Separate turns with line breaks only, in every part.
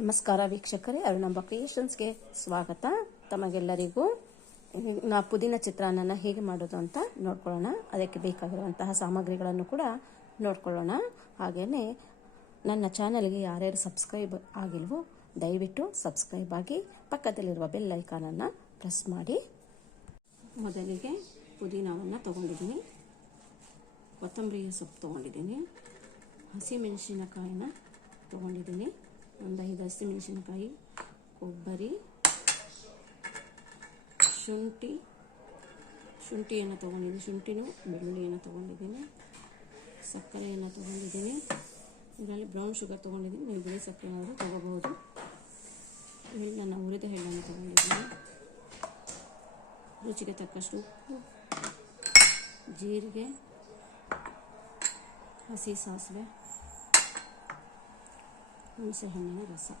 ನಮಸ್ಕಾರ ವೀಕ್ಷಕರೇ ಅರುಣಂಬ ಕ್ರಿಯೇಷನ್ಸ್ಗೆ ಸ್ವಾಗತ. ತಮಗೆಲ್ಲರಿಗೂ ನಾ ಪುದೀನ ಚಿತ್ರಾನ್ನನ ಹೇಗೆ ಮಾಡೋದು ಅಂತ ನೋಡ್ಕೊಳ್ಳೋಣ. ಅದಕ್ಕೆ ಬೇಕಾಗಿರುವಂತಹ ಸಾಮಗ್ರಿಗಳನ್ನು ಕೂಡ ನೋಡ್ಕೊಳ್ಳೋಣ. ಹಾಗೆಯೇ ನನ್ನ ಚಾನಲ್ಗೆ ಯಾರ್ಯಾರು ಸಬ್ಸ್ಕ್ರೈಬ್ ಆಗಿಲ್ವೋ, ದಯವಿಟ್ಟು ಸಬ್ಸ್ಕ್ರೈಬ್ ಆಗಿ ಪಕ್ಕದಲ್ಲಿರುವ ಬೆಲ್ ಐಕಾನನ್ನು ಪ್ರೆಸ್ ಮಾಡಿ. ಮೊದಲಿಗೆ ಪುದೀನವನ್ನು ತೊಗೊಂಡಿದ್ದೀನಿ. ಕೊತ್ತಂಬರಿಯ ಸೊಪ್ಪು ತೊಗೊಂಡಿದ್ದೀನಿ. ಹಸಿಮೆಣಸಿನಕಾಯಿನ ತೊಗೊಂಡಿದ್ದೀನಿ. ಒಂದು ಐದು ಹಸಿಮೆಣಸಿನಕಾಯಿ, ಕೊಬ್ಬರಿ, ಶುಂಠಿ, ಶುಂಠಿಯನ್ನು ತೊಗೊಂಡಿದ್ದೀನಿ ಶುಂಠಿನೂ ಬೆಳ್ಳುಳ್ಳಿಯನ್ನು ತೊಗೊಂಡಿದ್ದೀನಿ. ಸಕ್ಕರೆಯನ್ನು ತೊಗೊಂಡಿದ್ದೀನಿ. ಇದರಲ್ಲಿ ಬ್ರೌನ್ ಶುಗರ್ ತೊಗೊಂಡಿದ್ದೀನಿ. ನೀವು ಬಿಳಿ ಸಕ್ಕರೆ ಆದರೂ ಇಲ್ಲಿ ಎಳ್ಳನ್ನು ಹುರಿದ ಎಳ್ಳನ್ನು ತೊಗೊಂಡಿದ್ದೀನಿ. ರುಚಿಗೆ ತಕ್ಕಷ್ಟು ಉಪ್ಪು, ಜೀರಿಗೆ, ಹಸಿ ಸಾಸಿವೆ.
Misa 个啥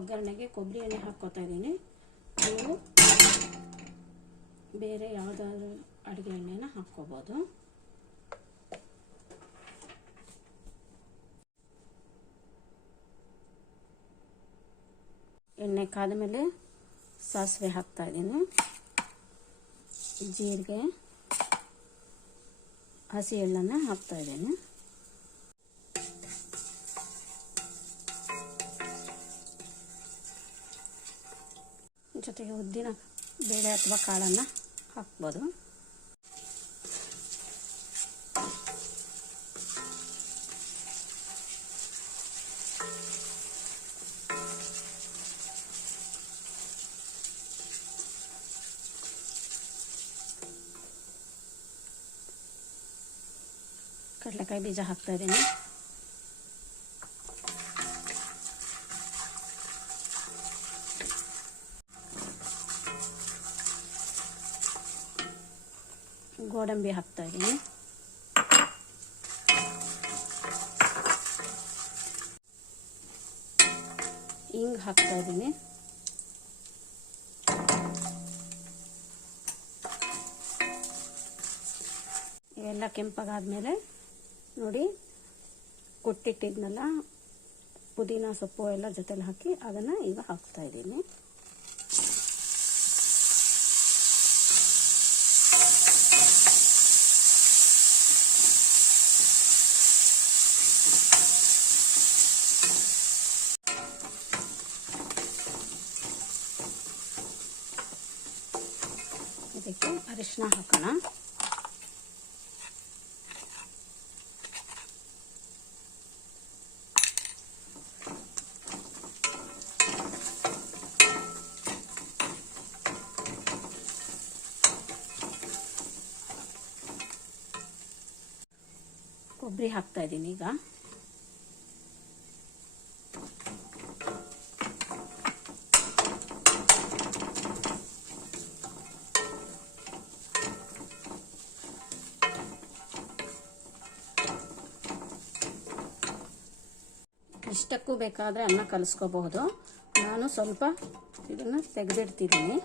ಒಗ್ಗರಣೆಗೆ ಕೊಬ್ಬರಿ ಎಣ್ಣೆ ಹಾಕ್ಕೋತಾ ಇದ್ದೀನಿ. ನೀವು ಬೇರೆ ಯಾವುದಾದ್ರು ಅಡುಗೆ ಎಣ್ಣೆನ ಹಾಕ್ಕೋಬೋದು. ಎಣ್ಣೆ ಕಾದ ಮೇಲೆ ಸಾಸಿವೆ ಹಾಕ್ತಾ ಇದ್ದೀನಿ. ಜೀರಿಗೆ, ಹಸಿ ಎಳ್ಳನ್ನು ಹಾಕ್ತಾ ಇದ್ದೀನಿ. ಜೊತೆಗೆ ಉದ್ದಿನ ಬೇಳೆ ಅಥವಾ ಕಾಳನ್ನು ಹಾಕ್ಬೋದು ಕಡಲೆಕಾಯಿ ಬೀಜ ಹಾಕ್ತಾ ಇದ್ದೀನಿ ಗೋಡಂಬಿ ಹಾಕ್ತಾ ಇದ್ದೀನಿ. ಹಿಂಗ್ ಹಾಕ್ತಾ ಇದ್ದೀನಿ. ಇವೆಲ್ಲ ಕೆಂಪಗಾದ್ಮೇಲೆ ನೋಡಿ, ಕೊಟ್ಟಿಟ್ಟಿದ್ನಲ್ಲ, ಪುದೀನ ಸೊಪ್ಪು ಎಲ್ಲ ಜೊತೆಲಿ ಹಾಕಿ ಅದನ್ನು ಈಗ ಹಾಕ್ತಾ ಇದ್ದೀನಿ. ಇದಕ್ಕೆ ಅರಿಶಿನ ಹಾಕೋಣ ಕೊಬ್ಬರಿ ಹಾಕ್ತಾ ಇದ್ದೀನಿ ಈಗ ಇಷ್ಟಕ್ಕೂ ಬೇಕಾದರೆ ಅನ್ನ ಕಲಿಸ್ಕೋಬಹುದು. ನಾನು ಸ್ವಲ್ಪ ಇದನ್ನು ತೆಗೆದಿಡ್ತಿದ್ದೀನಿ.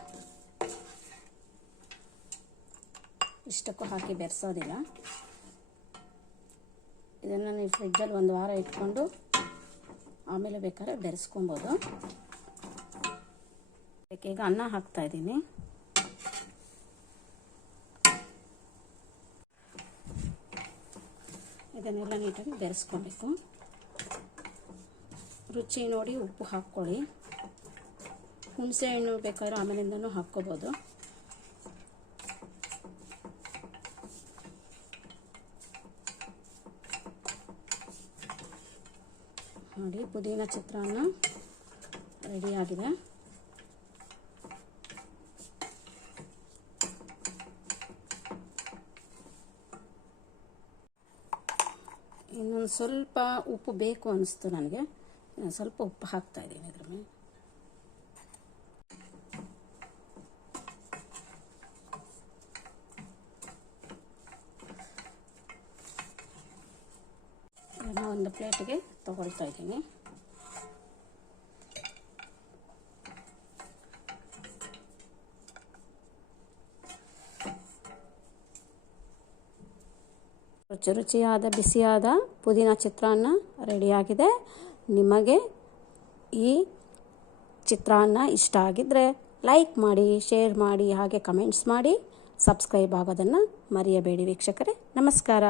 ಇಷ್ಟಕ್ಕೂ ಹಾಕಿ ಬೆರೆಸೋದಿಲ್ಲ. ಇದನ್ನು ನೀವು ಫ್ರಿಜ್ಜಲ್ಲಿ ಒಂದು ವಾರ ಇಟ್ಕೊಂಡು ಆಮೇಲೆ ಬೇಕಾದ್ರೆ ಬೆರೆಸ್ಕೊಬೋದು ಈಗ ಅನ್ನ ಹಾಕ್ತಾ ಇದ್ದೀನಿ. ಇದನ್ನೆಲ್ಲ ನೀಟಾಗಿ ಬೆರೆಸ್ಕೊಬೇಕು. ರುಚಿ ನೋಡಿ ಉಪ್ಪು ಹಾಕ್ಕೊಳ್ಳಿ. ಹುಣಸೆ ಹಣ್ಣು ಬೇಕಾದ್ರೆ ಆಮೇಲಿಂದನೂ ಹಾಕ್ಕೋಬೋದು. ನೋಡಿ, ಪುದೀನ ಚಿತ್ರಾನ್ನ ರೆಡಿಯಾಗಿದೆ ಇನ್ನೊಂದು ಸ್ವಲ್ಪ ಉಪ್ಪು ಬೇಕು ಅನಿಸ್ತು ನನಗೆ. ಸ್ವಲ್ಪ ಉಪ್ಪು ಹಾಕ್ತಾ ಇದ್ದೀನಿ ಇದ್ರ ಮೇಲೆ. ಒಂದು ಪ್ಲೇಟಿಗೆ ತಗೊಳ್ತಾ ಇದ್ದೀನಿ. ರುಚಿ ರುಚಿಯಾದ, ಬಿಸಿಯಾದ ಪುದೀನ ಚಿತ್ರಾನ್ನ ರೆಡಿಯಾಗಿದೆ ನಿಮಗೆ ಈ ಚಿತ್ರಾನ್ನ ಇಷ್ಟ ಆಗಿದ್ದರೆ ಲೈಕ್ ಮಾಡಿ ಶೇರ್ ಮಾಡಿ, ಹಾಗೆ ಕಮೆಂಟ್ಸ್ ಮಾಡಿ ಸಬ್ಸ್ಕ್ರೈಬ್ ಆಗೋದನ್ನು ಮರೆಯಬೇಡಿ ವೀಕ್ಷಕರೇ. ನಮಸ್ಕಾರ.